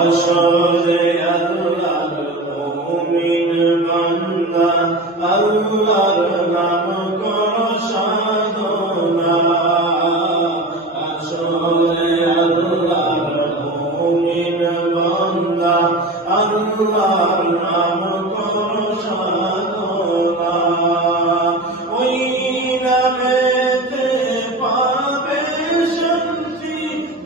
আসলে আল্লাহর মুমিন বান্দা আল্লাহর নাম করো সাধনা আসলে আল্লাহর মুমিন বান্দা আল্লাহর নাম করো সাধনা ওই নামেতে পাবে শান্তি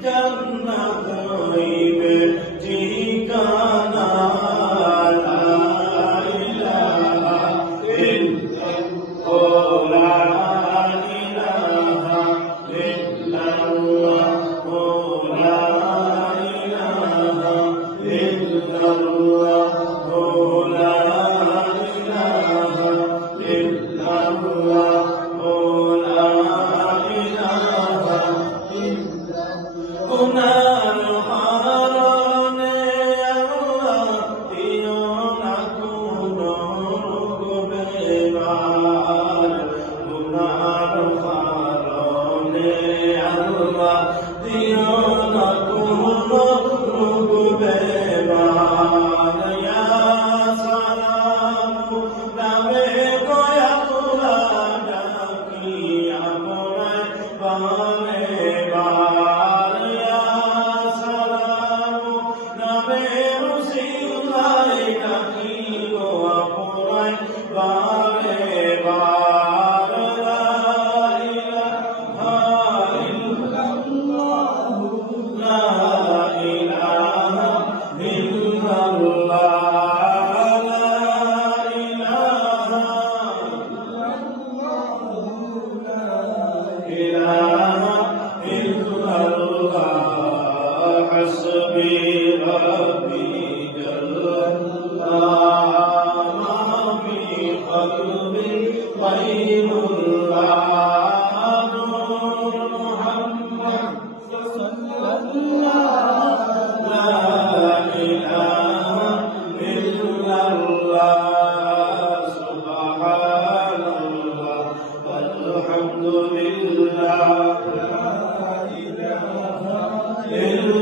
জান্নাত হইবে ঠিকানা লা ইলাহা ইল্লাল্লাহ লা ইলাহা ইল্লাল্লাহ লা ইলাহা ইল্লাল্লাহ লা ইলাহা ইল্লাল্লাহ লা ইলাহা ইল্লাল্লাহ الحمد لله لا إله إلا